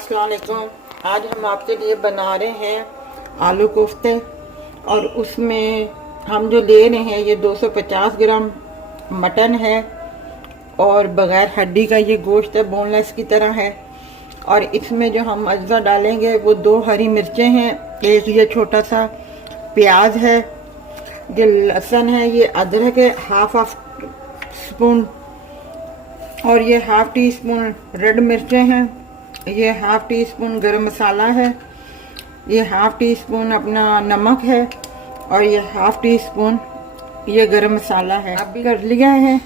अस्सलाम वालेकुम। आज हम आपके लिए बना रहे हैं आलू कोफ्ते और उसमें हम जो ले रहे हैं ये 250 ग्राम मटन है और बग़ैर हड्डी का ये गोश्त है, बोनलेस की तरह है। और इसमें जो हम अज्जा डालेंगे वो 2 हरी मिर्चें हैं, एक ये छोटा सा प्याज है, ये लहसुन है, ये अदरक है हाफ स्पून, और ये हाफ टी स्पून रेड मिर्चें हैं, ये हाफ टी स्पून गरम मसाला है, ये हाफ टी स्पून अपना नमक है और ये हाफ टी स्पून ये गरम मसाला है। अभी कर लिया है,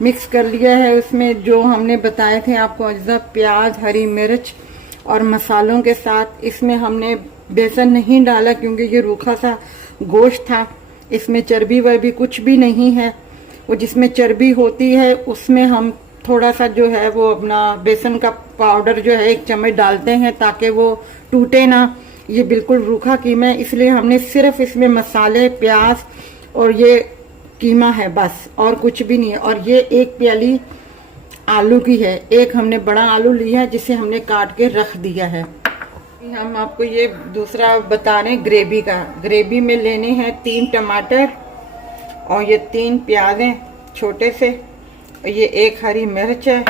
मिक्स कर लिया है। उसमें जो हमने बताए थे आपको अज्जा, प्याज, हरी मिर्च और मसालों के साथ इसमें हमने बेसन नहीं डाला क्योंकि ये रूखा सा गोश्त था, इसमें चर्बी वर्बी कुछ भी नहीं है। वो जिसमें चर्बी होती है उसमें हम थोड़ा सा जो है वो अपना बेसन का पाउडर जो है 1 चम्मच डालते हैं ताकि वो टूटे ना। ये बिल्कुल रूखा कीमा है, इसलिए हमने सिर्फ इसमें मसाले, प्याज और ये कीमा है बस, और कुछ भी नहीं है। और ये 1 प्याली आलू की है, एक हमने बड़ा आलू लिया है जिसे हमने काट के रख दिया है। हम आपको ये दूसरा बता रहे हैं ग्रेवी का। ग्रेवी में लेने हैं 3 टमाटर और ये 3 प्याज हैं छोटे से, और ये 1 हरी मिर्च है,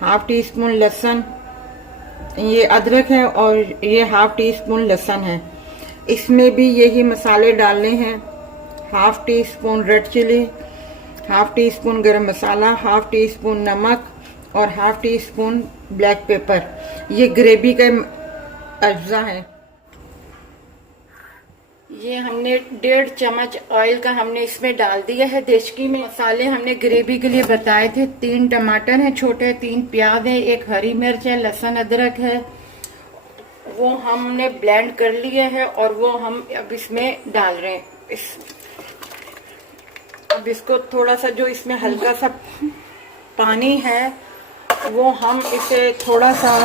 हाफ टी स्पून लहसुन, ये अदरक है और ये हाफ टी स्पून लहसुन है। इसमें भी यही मसाले डालने हैं, half teaspoon red chilli, half teaspoon garam masala, half teaspoon नमक और half teaspoon black pepper. ये ग्रेवी का अज्जा है। ये हमने 1.5 चम्मच ऑयल का हमने इसमें डाल दिया है देचकी में। मसाले हमने ग्रेवी के लिए बताए थे, 3 टमाटर हैं छोटे, 3 प्याज है, 1 हरी मिर्च है, लहसुन अदरक है, वो हमने ब्लेंड कर लिया है और वो हम अब इसमें डाल रहे हैं। अब इसको थोड़ा सा जो इसमें हल्का सा पानी है वो हम इसे थोड़ा सा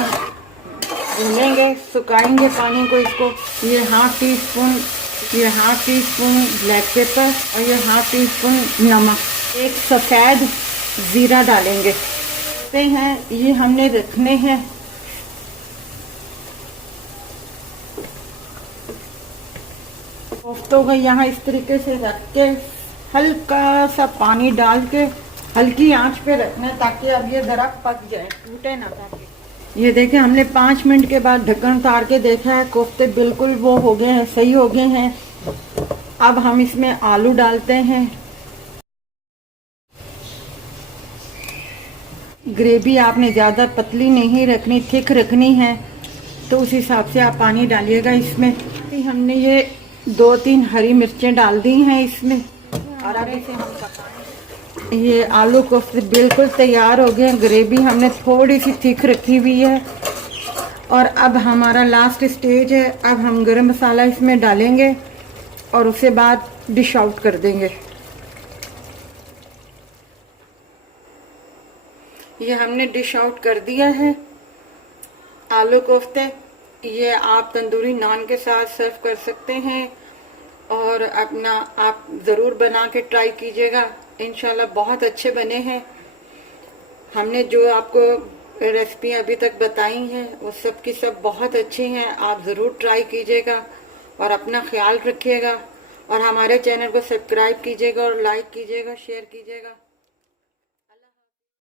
भूनेंगे, सुखाएंगे पानी को। इसको ये half teaspoon black paper और ये हाफ टी स्पून नमक, एक सफ़ेद ज़ीरा डालेंगे हैं। ये हमने रखने हैं कोफ्तों को यहाँ इस तरीके से रख के हल्का सा पानी डाल के हल्की आंच पे रखना है ताकि अब ये ज़रा पक जाए, टूटे ना। ताकि ये देखें, हमने 5 मिनट के बाद ढक्कन उतार के देखा है, कोफ्ते बिल्कुल वो हो गए हैं, सही हो गए हैं। अब हम इसमें आलू डालते हैं। ग्रेवी आपने ज़्यादा पतली नहीं रखनी, थिक रखनी है, तो उस हिसाब से आप पानी डालिएगा इसमें। हमने ये 2-3 हरी मिर्चें डाल दी हैं इसमें और अब इसे हम पकाएं। ये आलू कोफ्ते बिल्कुल तैयार हो गए। ग्रेवी हमने थोड़ी सी थिक रखी हुई है और अब हमारा लास्ट स्टेज है। अब हम गरम मसाला इसमें डालेंगे और उसके बाद डिश आउट कर देंगे। ये हमने डिश आउट कर दिया है आलू कोफ्ते। ये आप तंदूरी नान के साथ सर्व कर सकते हैं और अपना आप ज़रूर बना के ट्राई कीजिएगा, इंशाल्लाह बहुत अच्छे बने हैं। हमने जो आपको रेसिपी अभी तक बताई हैं वो सब की सब बहुत अच्छी हैं, आप ज़रूर ट्राई कीजिएगा और अपना ख्याल रखिएगा और हमारे चैनल को सब्सक्राइब कीजिएगा और लाइक कीजिएगा, शेयर कीजिएगा।